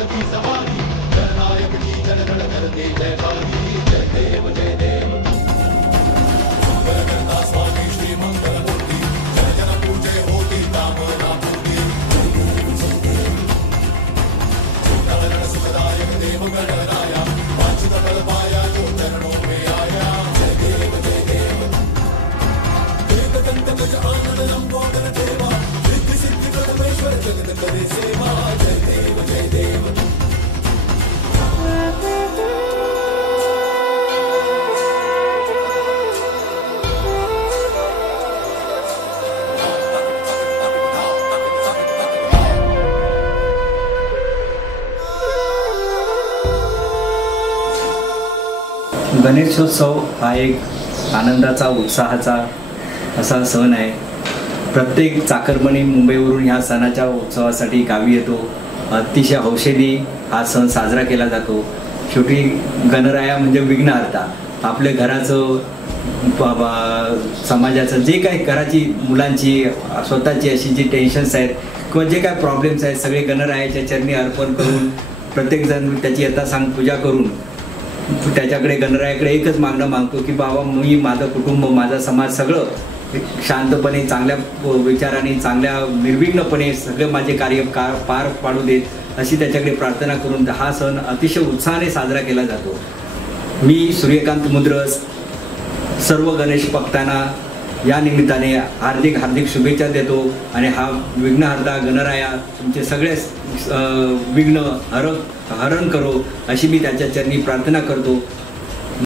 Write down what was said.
सकी सवारी जननायक की जन गण करते जयकारी जय देव जय देव मंगल करता स्वामी श्री मंगल मूर्ति जन जन पूजे होती कामना पूर्ति सुखद सुखदायक देव गणराया वांछित फल पाया जो चरणों में आया जय देव जय देव एकदंत गज आनंद लंबोदर देवा सिद्धि सिद्धि परमेश्वर जगत करे सेवा जय देव जय देव गणेशोत्सव हा एक आनंदाचा उत्साहाचा असा सण आहे. प्रत्येक चाकरमणी मुंबईवरून ह्या सणाच्या उत्सवासाठी गावी येतो. अतिशय हौशेने हा सण साजरा केला जातो. शेवटी गणराया म्हणजे विघ्नहर्ता. आपल्या घराचं समाजाचं जे काही घराची मुलांची स्वतःची अशी जी टेन्शन्स आहेत किंवा जे काय प्रॉब्लेम्स आहेत सगळे गणरायाच्या चरणी अर्पण करून प्रत्येकजण त्याची यथासांग पूजा करून त्याच्याकडे गणरायाकडे एकच मागणं मागतो की बाबा मी माझं कुटुंब माझा समाज सगळं शांतपणे चांगल्या विचाराने चांगल्या निर्विघ्नपणे सगळे माझे कार्य पार पाडू देत अशी त्याच्याकडे प्रार्थना करून हा सण अतिशय उत्साहाने साजरा केला जातो. मी सूर्यकांत मुद्रस सर्व गणेश भक्तांना या निमित्ताने हार्दिक शुभेच्छा देतो आणि हा विघ्नहर्ता गणराया तुमचे सगळे विघ्न हरण करो अशी मी त्याच्या चरणी प्रार्थना करतो.